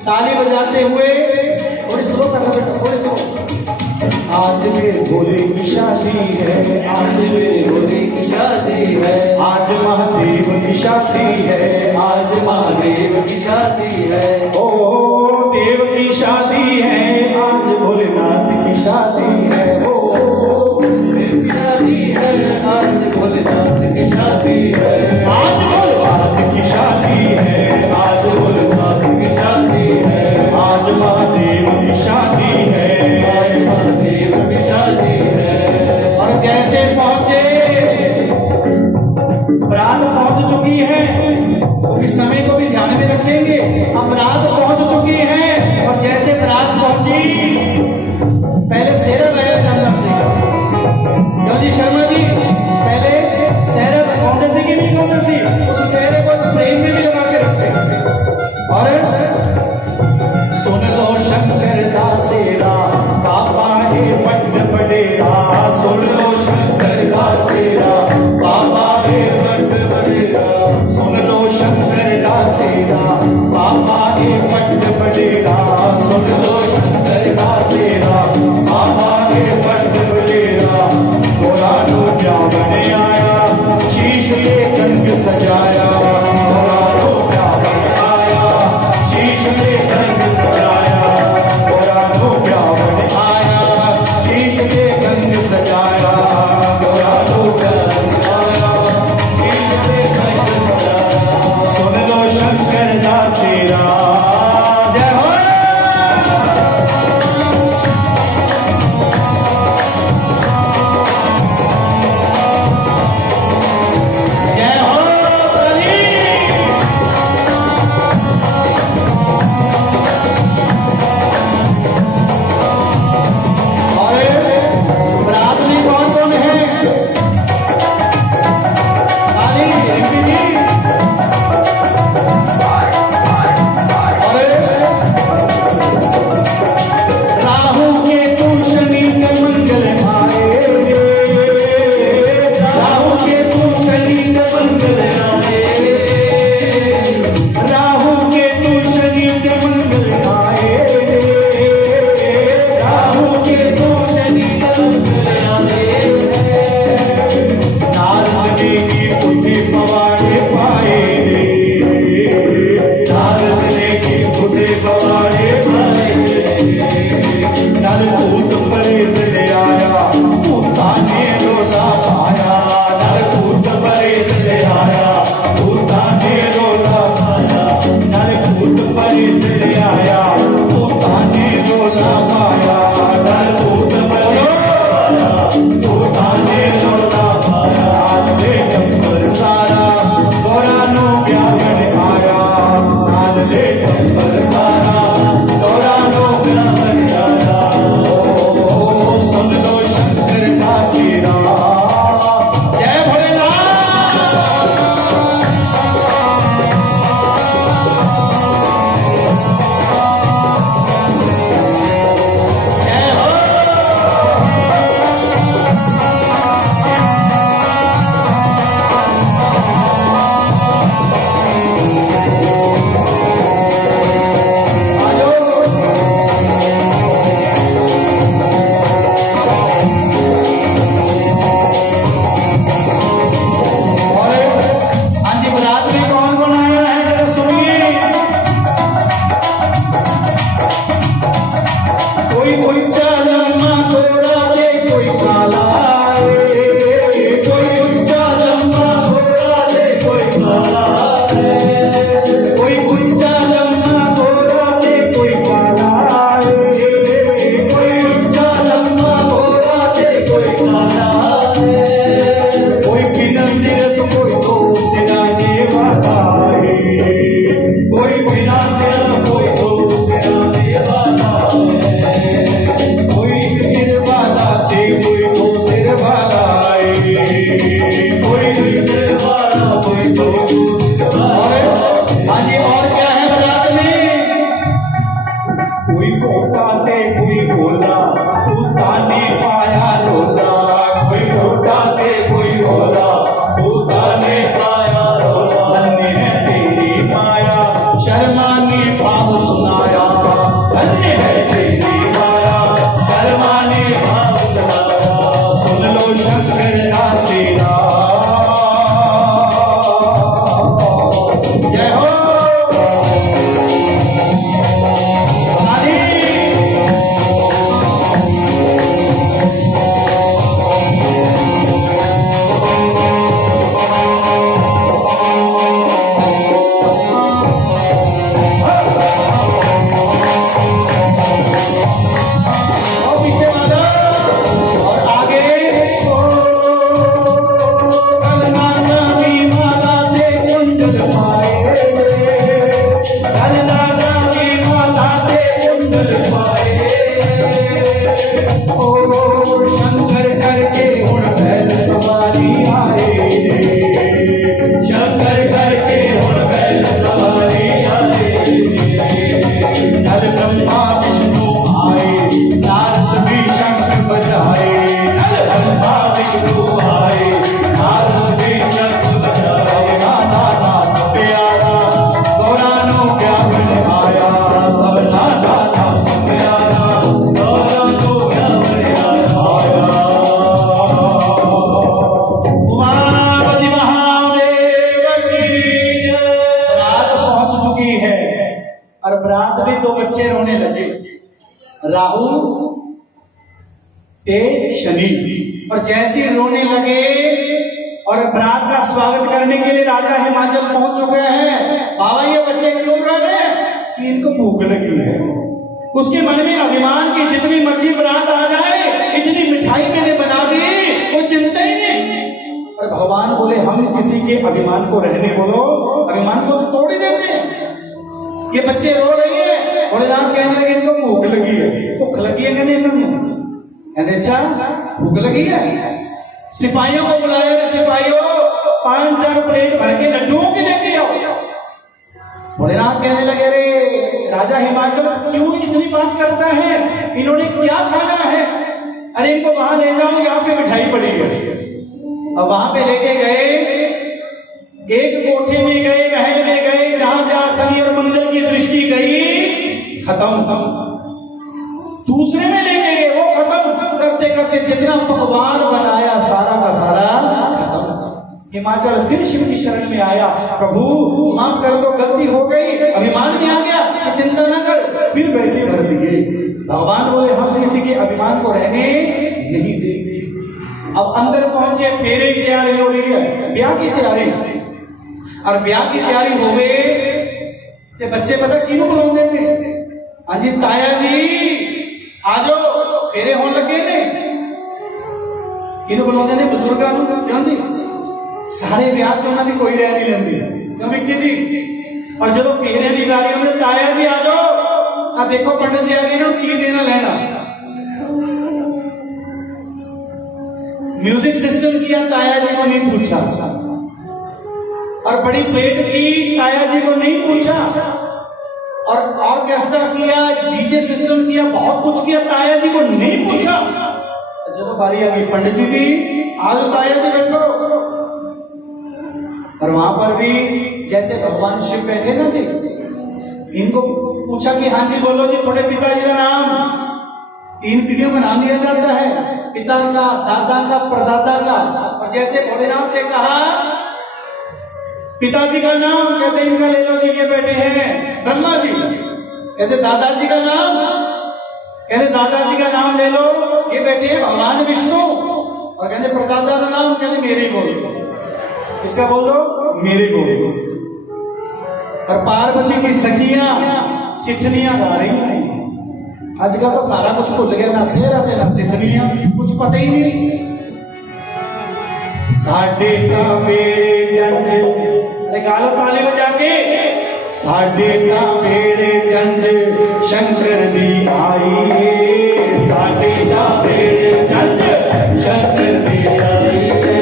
ताली बजाते हुए, थोड़ी स्लो करना बेटा, थोड़ी स्लो। आज मेरे भोले की शादी है, आज मेरे भोले की शादी है, आज महादेव की शादी है, आज महादेव की शादी है, ओ देव की शादी है, आज भोलेनाथ की शादी है, ओ देव की शादी है, आज भोलेनाथ की शादी है, आज भोलेनाथ की शादी है, आज भोलेनाथ की शादी है, आज महादेव की शादी है, आज महादेव की शादी है। और जैसे पहुंचे, बारात पहुंच चुकी है, क्योंकि समय को भी ध्यान में रखेंगे। अब बारात पहुंच चुकी है, और जैसे बारात पहुंची, पहले सेहरा लगाया जाता है। क्यों जी शर्मा जी? पहले सेहरा कौन सी की नहीं, कौन सी, उस सेहरे को फ्रेम में भी लगा के रखते। और सुन लो शंकर दासेरा, बाबा हे पट बडेरा, सुन लो शंकर दासेरा, बाबा हे पट बडेरा, सुन लो शंकर दासेरा, बाबा हे पट बडेरा, सुन लो शंकर दासेरा, बाबा हे पट बडेरा। थोड़ा लो क्या बने आया, शीश ले कंग सजाया, थोड़ा लो क्या बने आया, शीश ले कंग सजाया, थोड़ा लो क्या बने आया, शीश ले कंग सजाया, थोड़ा लो क्या बने आया, शीश ले कंग सजाया। सुन लो शंकर दासेरा, जय हो। जय हो हरि। और बारात में कौन कौन है? काली एमपी जी, राहु केतु शनि के मंगल आए, राहु केतु शनि के मंगल आए, राहु केतु शनि के मंगल आए, राहु केतु शनि के मंगल आए। सदी। और जैसे ही रोने लगे और बरात का स्वागत करने के लिए राजा हिमाचल पहुंच चुके हैं, बाबा ये बच्चे क्यों रो रहे हैं कि इनको भूख लगी है। उसके मन में अभिमान की जितनी मर्जी बरात आ जाए, इतनी मिठाई मैंने बना दी, वो चिंता ही नहीं। और भगवान बोले हम किसी के अभिमान को रहने बोलो, अभिमान को तो तोड़ ही देते हैं। ये बच्चे रो रहे हैं, भोलेनाथ कहने लगे इनको भूख लगी है। भूख लगी है कहने कहते अच्छा भूख लगी है। सिपाहियों को बुलाया, सिपाहियों 5-4 प्लेट भर के लड्डुओं के लेके आओ। भोलेनाथ कहने लगे रे राजा हिमाचल क्यों इतनी बात करता है, इन्होंने क्या खाना है, अरे इनको वहां ले जाओ, यहाँ पे मिठाई पड़ी है। अब वहां पे लेके गए, एक कोठे में गए, महल में गए, जहां जहां शनि और मंगल की दृष्टि गई खत्म। दूसरे में लेके गए, वो खत्म करते करते जितना पकवान बनाया सारा का सारा खत्म। हिमाचल फिर शिव की शरण में आया, प्रभु माफ कर दो, गलती हो गई, अभिमान में आ गया, चिंता न कर, फिर वैसे भर दिए। भगवान बोले हम किसी के अभिमान को रहने नहीं देंगे। अब अंदर पहुंचे, फेरे की तैयारी हो रही है, ब्याह की तैयारी, और ब्याह की तैयारी हो गए। बच्चे पता क्यों बुलाते थे, हाँ जी ताया जी आ जाओ, फेरे होने लगे ने, किन बुलाते ने बुजुर्गों क्यों जी, सारे ब्याह चोना की कोई रह नहीं लेती क्यों विक्की जी। और चलो फेरे की गाड़ियों में ताया जी आ जाओ, देखो पंडित जी आ गए ना, की देना लेना। म्यूजिक सिस्टम किया, ताया जी को नहीं पूछा, और बड़ी प्लेट की, ताया जी को नहीं पूछा, और ऑर्केस्ट्रा किया, डीजे सिस्टम किया, बहुत कुछ किया, ताया जी को नहीं पूछा। चलो बारी आ गई, पंडित जी भी आज ताया जी बैठो। और वहां पर भी जैसे भगवान शिव बैठे ना जी, इनको पूछा कि हाँ जी बोलो जी, थोड़े पिताजी का नाम, 3 पीढ़ियों का नाम लिया जाता है, पिता का, दादा का, परदादा का। और जैसे भोलेनाथ से कहा पिताजी का नाम, कहते इनका ले लो जी, ये बैठे हैं ब्रह्मा जी। कहते दादाजी का नाम, कहते दादाजी का नाम ले लो, ये बैठे हैं भगवान विष्णु। और कहते परदादा का नाम, कहते मेरे ही बोल दो, इसका बोल दो मेरे बोल दो। और पार्वती की सखियां सिठनियां गा रही हैं। आजकल तो सारा कुछ भूल गया, ना सेहरा ना सिठनियां, कुछ पता ही नहीं। साडे का मेरे जंज, गालो ताली बजा के, साडे का मेरे जंज शंकर दी आई है, साडे का मेरे जंज शंकर दी आई है,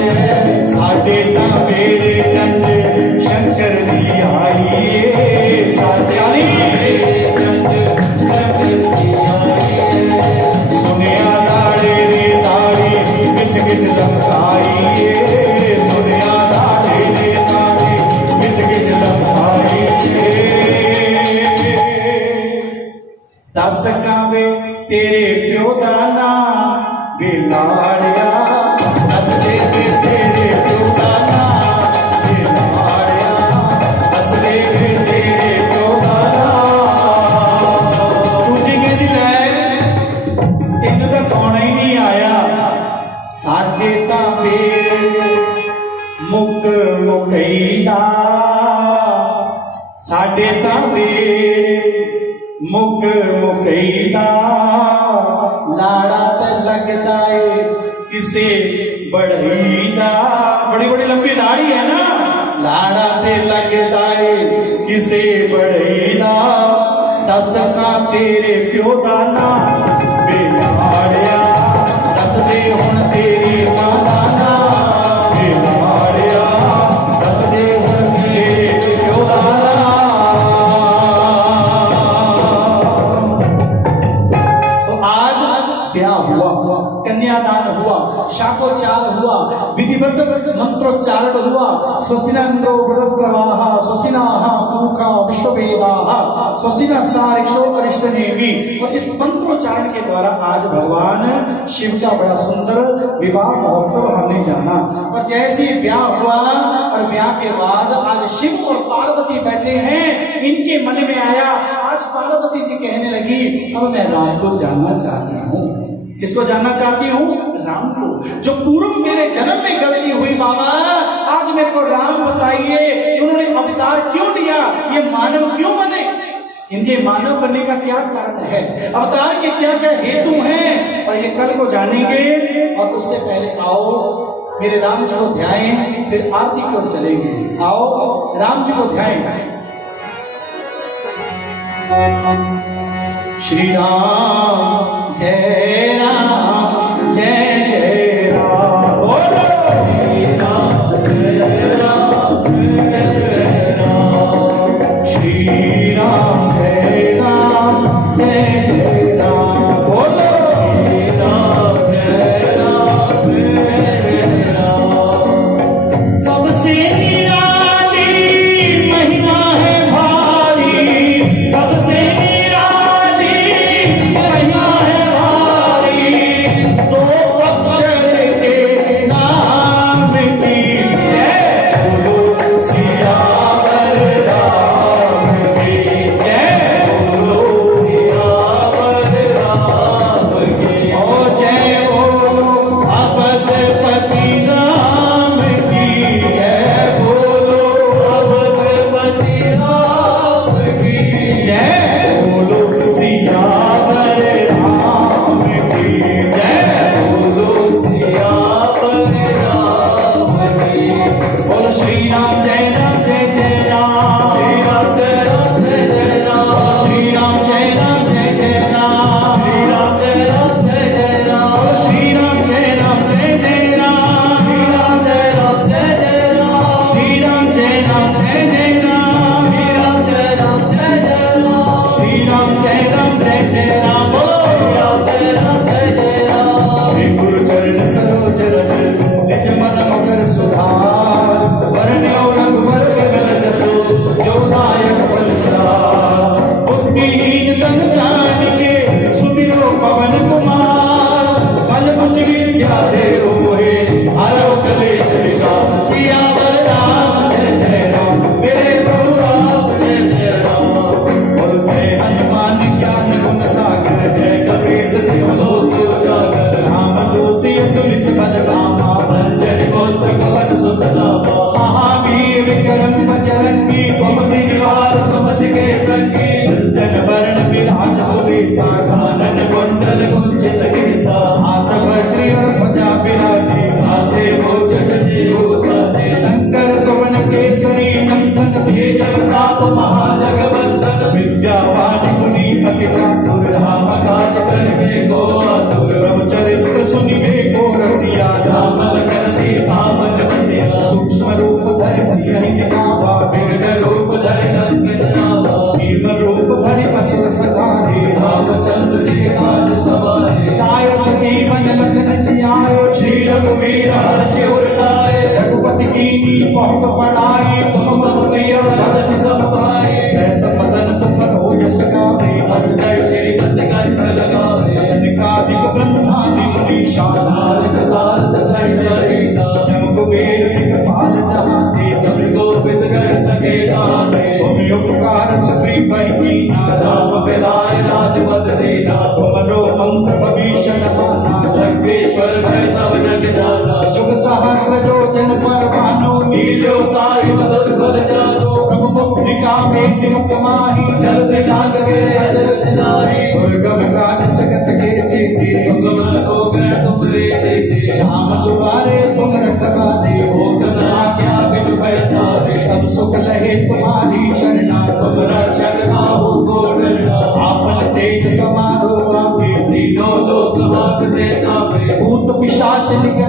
साडे का मेरे जंज शंकर दी आई है, साडे मेरे जंज शंकर दी आई है, सुनिया दाड़े रे दाड़ी गिट गिट लमकाई है, सुनिया दाड़े रे दाड़ी गिट गिट लमकाई है। 10 गावे तेरे प्यो दा नाम बेलाड़िया, 10 दे तेरे प्यो दा नाम बेलाड़िया, 10 दे तेरे प्यो दा नाम। तुझी कहती है तेन तो कौन ही नहीं आया, साडे ता बेड़ मुक मुकईदा, साडे ता बेड़ मुक मुकईदा, लाड़ा ते लगदा है किसे बढ़ई दा। बड़ी बड़ी लंबी दाढ़ी है ना, लाड़ा ते लगदा है किसे बढ़ई दा, 10 का तेरे प्यो दा नाम बेलाड़िया, 10 दे हुण तेरी मां दा नाम बेलाड़िया, 10 दे हुण तेरे प्यो दा नाम। तो आज ब्याह हुआ, कन्यादान हुआ, शाकोचार हुआ, विधिवत मंत्रोच्चारण हुआ, स्वस्तिनो बृहस्पतिः स्वस्तिनः पूषा विश्ववेदाः स्वस्तिनस्तार्क्ष्यो अरिष्टनेमि। और इस मंत्रोच्चारण के द्वारा आज भगवान शिव का बड़ा सुंदर विवाह महोत्सव हमने जाना। और जैसे ब्याह हुआ और ब्याह के बाद आज शिव और पार्वती बैठे हैं, इनके मन में आया, आज पार्वती जी कहने लगी अब मैं राम को जानना चाहती हूँ। किसको जानना चाहती हूँ? राम को। जो पूर्व मेरे जन्म में गलती हुई बाबा, आज मेरे को राम बताइए, उन्होंने अवतार क्यों लिया? ये मानव क्यों बने? इनके मानव बनने का क्या कारण है? अवतार के क्या क्या हेतु हैं? और ये कल को जानेंगे। और उससे पहले आओ मेरे राम जी को ध्याएं, फिर आरती की ओर चलेंगे। आओ राम जी को ध्याएं। श्री राम जय राम जय जय राम। बोलो श्री राम जय राम जय राम। श्री राम जय राम जय जय राम। बोलो श्री राम जय राम जय राम। सबसे निराली महिमा है भारी, सबसे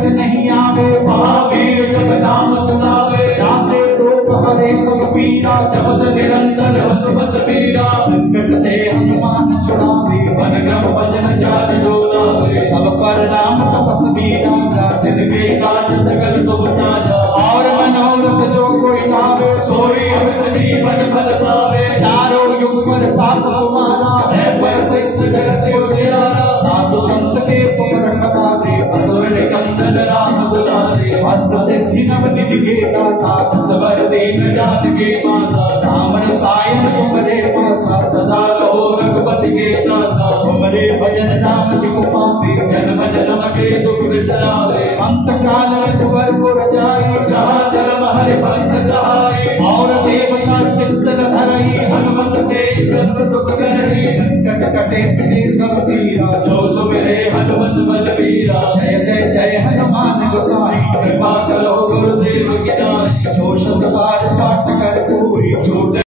नहीं आवे महावीर जब नाम सुनावे, नासे रोग हरे सब पीरा, जपत निरंतर हनुमत वीरा। संकट ते हनुमान छुड़ावे, मन क्रम भजन जान जो लावे। सब पर नाम तपस्वी राजा, जिनके काज सकल तुम साजा। और मनोरथ जो कोई लावे, सोई अमृत जीवन फल पावे। चारों युग पर ताप तुम्हारा, है पर सिक्स जगत उजियारा। साधु संत के तुम रखवारे, असुर निकंदन राम दुलारे। रे हस्त सिद्धि नव निधि के दाता सबर दीन जान के माता राम रसायन तुमरे पासा सदा रहो रघुपति के दासा तुमरे भजन राम जी को पाते जन्म जन्म के दुख बिसरावे अंत काल रघुवर पुर जाई जहाँ जन्म हरि भक्त जाए और देवता चिंतन धरई हनुमत से सर्व सुख करही संकट कटे तुझे सब पीरा जो सुमिरे हनुमत बलबीरा जय जय जय हनुमान गोसाई कृपा करो गुरुदेव की नाई जो शब्द पाठ कर कोई छूटे